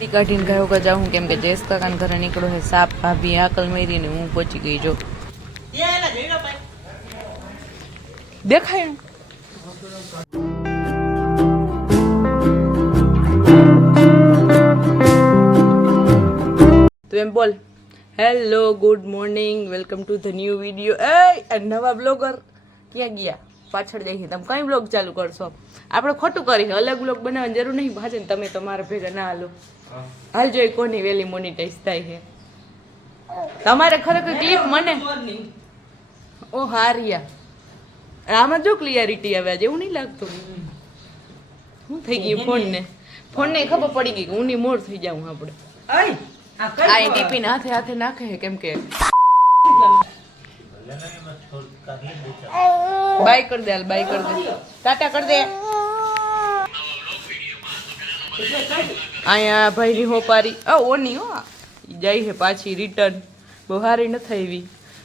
તી કાઢીને ગયો કે જાઉં કેમ કે જયેશ કાકાને ઘરે નીકળો છે સાપ ભાભી આકલ મેરીને હું પહોંચી ગઈ જો દેખાય તો એમ બોલ hello good morning welcome to the new video એ નવા બ્લોગર ક્યાં ગયા પાછળ જઈએ તમે કઈ બ્લોગ ચાલુ કરશો આપણે ખોટું કરી અલગ બ્લોગ બનાવવાની જરૂર નહીં ભાજે તમે તમારા ભેગા ના હાલો હાલ જોઈ કોની વેલી મોનિટાઈઝ થાય છે તમારે ખરેખર ક્લિપ મને ઓ હારિયા આમાં જો ક્લિયરિટી આવે આજે એવું નહીં લાગતું શું થઈ ગયું ફોનને ખબર પડી ગઈ કે ઊની મોર થઈ જાઉં આપણે આ ટીપીને હાથે હાથે નાખે કેમ કે બાય કર દે બાય કર દે ટાટા કર દે અહીંયા ભાઈની હોપારી ઓની હો જાય છે પાછી રિટર્ન બહુ સારી નથી આવી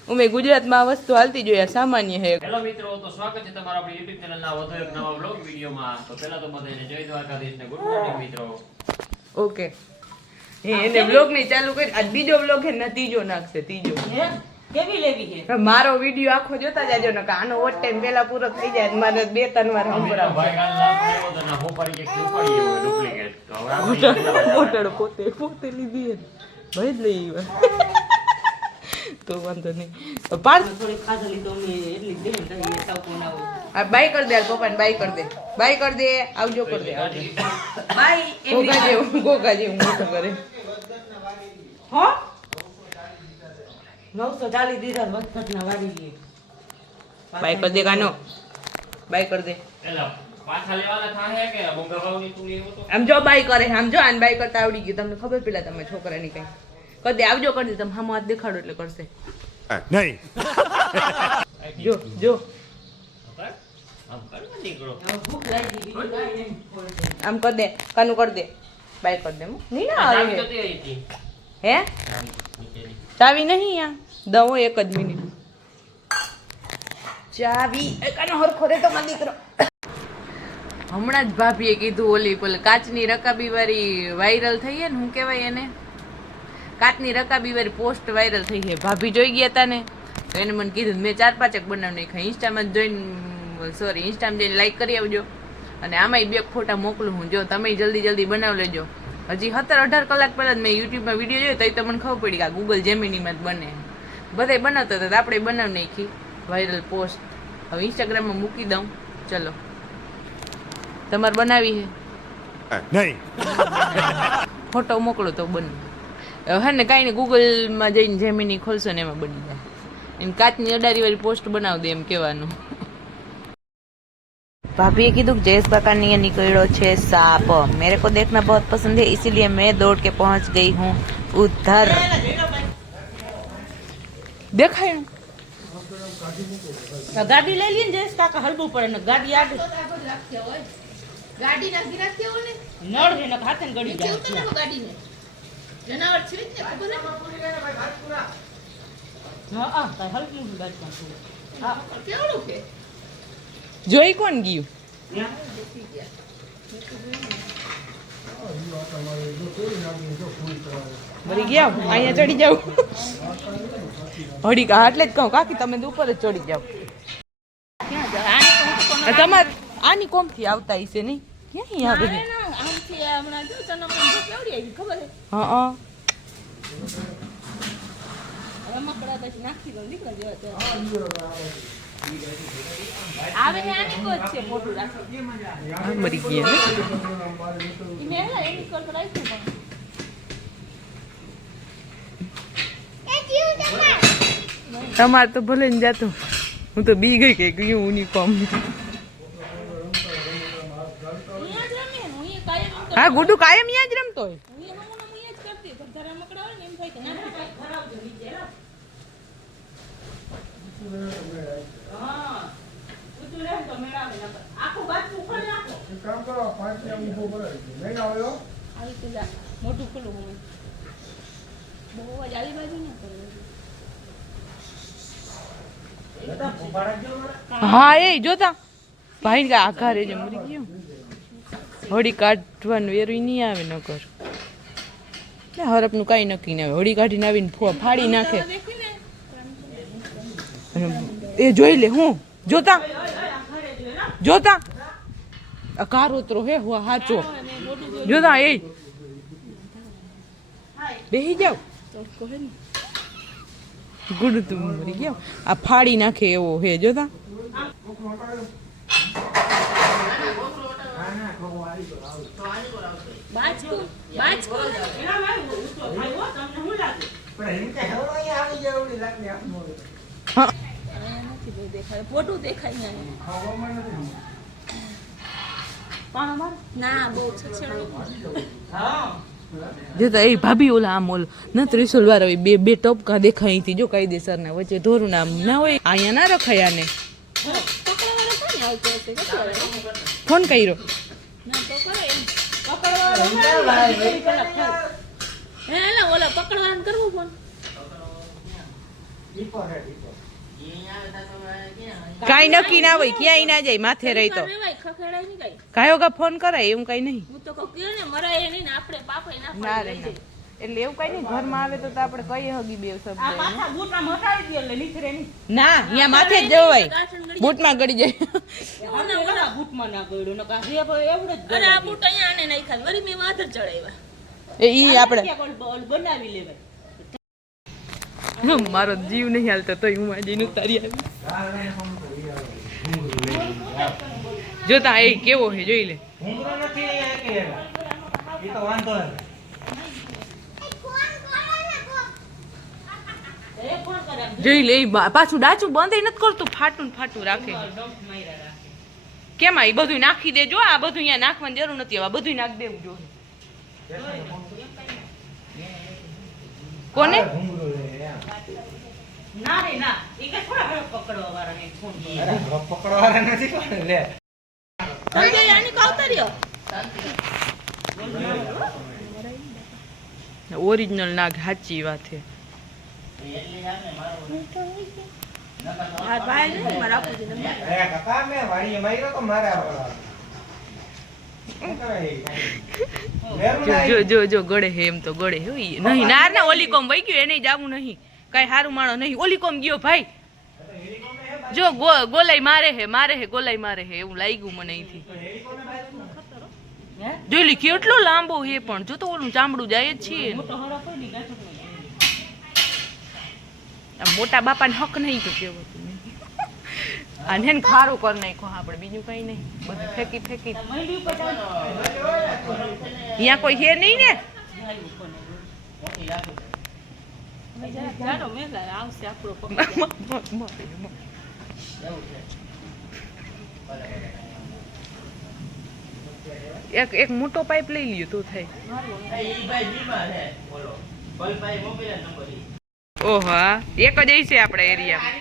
ઉમે ગુજરાતમાં આ વસ્તુ હાલતી જોઈએ સામાન્ય છે હેલો મિત્રો તો સ્વાગત છે તમારા આપણી YouTube ચેનલના વધુ એક નવા બ્લોગ વિડિયોમાં તો પહેલા તો બધાને જય દ્વારકાધીશ ને ગુડ મોર્નિંગ મિત્રો ઓકે એને બ્લોગ ની ચાલુ કરી આજ બીજો બ્લોગ છે ને ત્રીજો નાખશે ત્રીજો કેવી લેવી છે મારો વિડિયો આખો જોતા જાજો ને કે આનો ઓટ ટાઈમ પહેલા પૂરો થઈ જાય મારે 2-3 વાર સંભળાવ ભાઈ કાલ લાભ આવ્યો તો ના હોપારી કે ક્લિપ પડી ગયો ડુપ્લિકેટ તો હવે આપણે પોતે લીધી હે ભાઈ જ લઈ તો વાંધો નહીં પાંચ થોડી ખાધલી તો અમે એટલી દે ને કઈ સાવ કોનાવો આ બાય કર દે પપ્પાને બાય કર દે આવજો કર દે બાય ગોગા જેવું મોટું કરે હો 940 દીધા વખતના વાડી લે બાય કર દે કાનો બાય કર દે એલા પાછા લેવાના થાહે કે બોંગાવાવની તું લેવો તો આમ જો બાય કરે આમ જો આન બાય કરતા આવડી ગયું તમને ખબર પેલા તમે છોકરાની કઈ કર દે આવજો કર દે તમે હામો હાથ દેખાડો એટલે કરશે નહીં જો આમ કરવા નીકળો ભૂખ લાગી ગઈ આમ કર દે કાનું કર દે બાય કર દે નહીં ના ચાવી આવે તો તે હતી હે ચાવી નહીં યા દવો એક જ મિનિટ ચાવી કાનો હરખો રે તો માં દીકરો હમણાં જ ભાભીએ કીધું ઓલી પેલી કાચની રકાબી વાળી વાયરલ થઈ ને શું કહેવાય એને કાચની રકાબી વાળી પોસ્ટ વાયરલ થઈ છે ભાભી જોઈ ગયા હતા ને તો એને મને કીધું મેં 4-5 એક બનાવી નાખ્યા ઇન્સ્ટામાં ઇન્સ્ટામાં જઈને લાઈક કરી આવજો અને આમાંય 2 ફોટા મોકલું હું જો તમે જલ્દી બનાવી લેજો હજી 17-18 કલાક પહેલા જ મેં યુટ્યુબમાં વિડીયો જોયો તો મને ખબર પડી કે આ ગૂગલ જેમિનીમાં જ બને બધાય બનાવતા હતા આપણે બનાવી નાખી વાયરલ પોસ્ટ હવે ઇન્સ્ટાગ્રામમાં મૂકી દઉં ચલો તમારે બનાવી છે નહીં ફોટો મોકલો તો બને હે ને કાંઈ નહીં ગૂગલમાં જઈને જેમિની ખોલશો ને એમાં બની જાય એમ કાચની અડારીવાળી પોસ્ટ બનાવી દે એમ કહેવાનું भाभी की जयेश काका ने निकलो छे सांप मेरे को देखना बहुत पसंद है इसीलिए मैं दौड़ के पहुंच गई हूँ उधर देखा ગાડી લઈ લઈએ જયેશ કાકા હલવું પડે ને ગાડી આગળ ગાડી ના ગિરાતી હો ને નળ છે ને હાથે ગડી જાય કેવું તને ગાડી ને જનાવર છે ને ખબર હા આ કઈ હલવું ગાડી માં હા કેવડું છે જોઈ કોણ ગયું મરી ગયા અહીંયા ચડી જાવ હડી કા એટલે જ કહું કાકી તમે તો ઉપર જ ચડી જાવ તમારે આની કોમ થી આવતા હશે નહીં ક્યાં આવે છે આમથી હમણાં જો તને કેવડી આવી ખબર છે હા હવે મકડા પછી નાખી દઉં નીકળ જેવા આવે ને આની કોચ છે મોટું રાખી મરી ગયા ઈ મે હેલા એની કોલ પર આવી પણ તમારે તો ભલે ને જાતો હું તો બી ગઈ કે ગયું યુનિફોર્મ હા ગુડુ કાયમ અહીંયા જ રમતો હોય મોટું ખુલ્લું હોય બહુ જ આજુબાજુ ને હા એ જોતા ભાઈ કે આઘા રેજે મરી ગયો હોડી કાઢવાનું વેરું નહીં આવે ન કર ને હરપનું કાંઈ નક્કી ના હોય, હોળી કાઢીને આવીને ફાડી નાખે. એ જોઈ લે, હું જોતા જોતા આ કારોતરો હે હુઆ હાચો જોતા. એ બેહી જાવ ગુડ તું મરી ગયો. આ ફાડી નાખે એવો હે જોતા. મોટું દેખાય ના બહુ જોતા. એ ભાભી ઓલા આમ ઓલ ન ત્રિશુલ વાળો હોય, બે બે ટપકા દેખાય અહીંથી જો કાયદેસર ના વચ્ચે ઢોરું નામ ના હોય. અહીંયા ના રખાય આને. ફોન કર્યો ઓલા પકડવાનું કરવું ફોન કાઈ નક્કી ના હોય, ક્યાંય ના જાય, માથે રહી તો કાયો કા ફોન કરાય એવું કઈ નહીં. હું તો કહું ને મરાય નહીં ને આપણે પાપે ના રે ના, એટલે એવું કઈ નહીં. ઘરમાં આવે તો આપણે કઈ હગી બે શબ્દ ના, અહીંયા માથે જ જવાય, બૂટમાં ગળી જાય. બૂટમાં ના ગળ્યું નકા એવડે જ અરે આ બૂટ અહીંયા આને નાખ્યા વળી મેં વાધર ચડાવ્યા. ઈ આપણે બનાવી લેવાય. મારો જીવ નહીં હાલતો તોય હું આજે ઉતારી આવી. જોતા એ કેવો હે જોઈ લે. જોઈ લે પાછું ડાચું બંધ નથી કરતું, ફાટું ને ફાટું રાખે. કેમ આ બધું નાખી દેજો, આ બધું અહીંયા નાખવાની જરૂર નથી, આ બધું નાખી દેવું જોઈએ. કોને ના રે ના, ઈ કે થોડા ઘણા પકડવા વાળાને ફોન કરો. અરે પકડવા વાળા નથી કોણ લે. તમે આની કાવતર્યો ઓરિજિનલ નાગ, સાચી વાત છે. આ ભાઈ ને મારા આપુજી ને અરે કાકા મે વાડીએ માર્યો તો મારા જો જો જો ગળે હે, એમ તો ગળે હે. નહીં નાર ના ઓલી કોમ વઈ ગયો, એને જાવું નહીં, કઈ હારું માણો નહીં. ઓલી કોમ ગયો ભાઈ, જો ગોલાઈ મારે હે ગોલાઈ મારે હે એવું લાગ્યું મને અહીંથી. જોઈ લી કેટલો લાંબો હે, પણ જો તો ઓલું ચામડું જાય જ છે. મોટા બાપાને હક નહીં તો કેવું આને ખારું કરી નાખો આપણે, બીજું કઈ નહીં. બધું ફેંકી ફેંકી અહીંયા કોઈ હે નહીં ને. આવશે આપણો એક મોટો પાઇપ લઈ લ્યો તો થાય. ઓહો હા, એક જ છે આપણા એરિયામાં.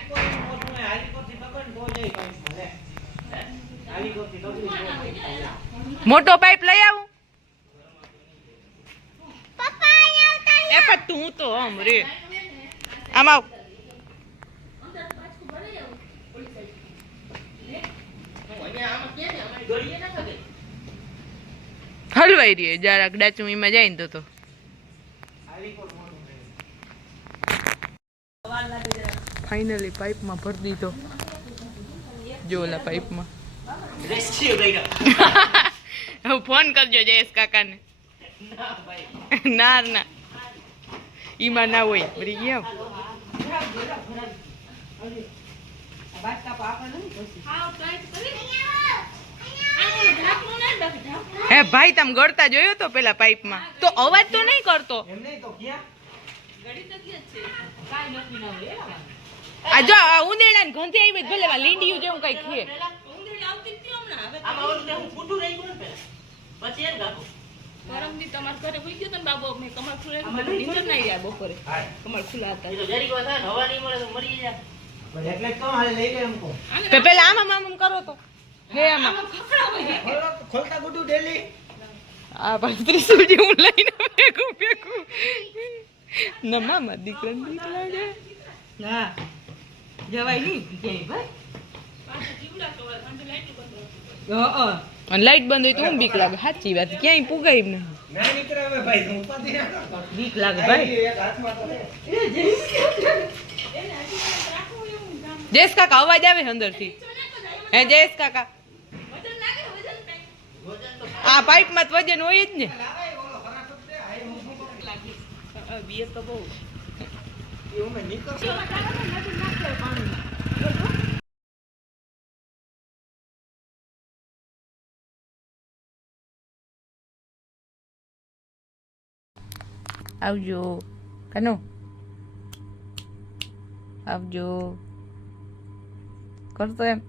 મોટો પાઇપ લઈ આવું એ પણ તું તો આમ રે આમ આવ. હલવાઈ રહી જરાક ડાચુમીમાં જાય ને તો ફાઇનલી પાઇપમાં ભરી દીધો. જો ઓલા પાઇપમાં ફોન કરજો જયેશ કાકાને. ના ના ઈમાં ના હોય, ભરી ગયા. હે ભાઈ તમે ગળતા જોયો તો પેલા પાઇપમાં તો અવાજ તો નહીં કરતો. આ જો ઉંદેડા ને ગંધી આવી ભલે લીંડિયું જેવું કઈ ખે. પરમદી તમાર ઘરે હોઈ ગયો તો ને બાબો મે કમળ ખુલે નીંદર ના આવ્યા બપોરે. કમળ ખુલા હતા તો જરીક વાર થાય હવા નહીં મળે તો મરી જાય. એટલે કેમ હાલે લઈ લે એમ કો. તો પેલા આમાં મામમ કરો તો હે આમાં ખોલતા ગુડું ડેલી આ ભાઈ ત્રિશુલ જેવું લઈને ફેંકું ના મામા દીકરા દીક લાગે. ના જવાય નહીં ક્યાંય ભાઈ. પાછા જીવડા તો અંદર લાઈટ બંધ. હા અને લાઈટ બંધ હોય તો હું બીક લાગે સાચી વાત ક્યાંય પુગાય એમ નહીં ના નીકળે હવે ભાઈ હું ઉપાધિ ના કરતો. બીક લાગે ભાઈ એક હાથમાં તો લે. જયેશ કાકા અવાજ આવે અંદરથી હે જયેશ કાકા આ પાઇપમાં તો વજન હોય જ ને બીએ તો બહુ એવું મેં નીકળતો. આવજો કનો આવજો કરતો એમ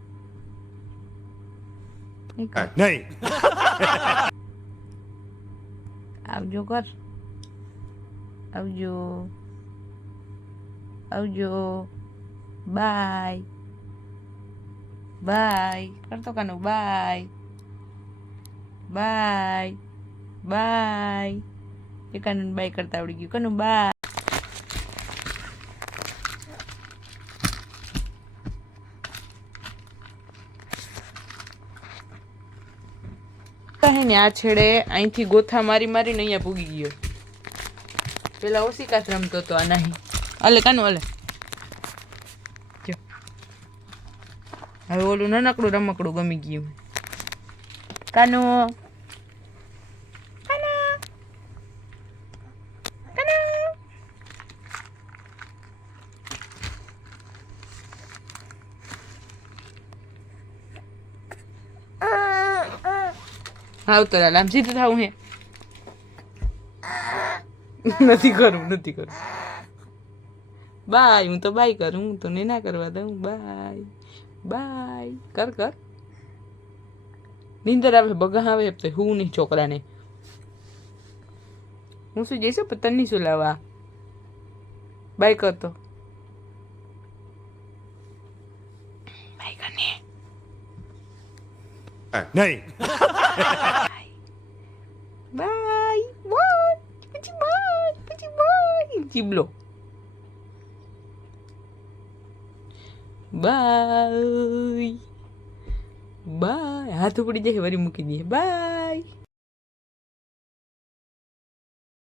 નહીં આવજો કર આવજો આવજો બાય બાય કરતો કનો બાય બાય બાય એકાનંદ બાય કરતા આવડી ગયું કનો બાય હે ને આ છેડે અહીંથી ગોથા મારી મારીને અહીંયા પૂગી ગયો પેલા ઓશિકાત રમતો હતો આ નહીં અલે કાનું અલે જો હવે ઓલું નાનકડું રમકડું ગમી ગયું કાનો કાનો કાનો હા તો આમ સીધું થાવું હે નથી કરું બાય હું તો બાય કરું હું તો ને ના કરવા દઉં બાય બાય કર નીંદર આવે બગા આવે તો હું નહીં છોકરાને હું શું જઈશું પણ તને શું લાવવા બાય કરતો બાય કરને નહીં બાય પછી બાય ચીબલો બાય બાય હાથ ઉપડી જાય વરી મૂકી દઈએ બાય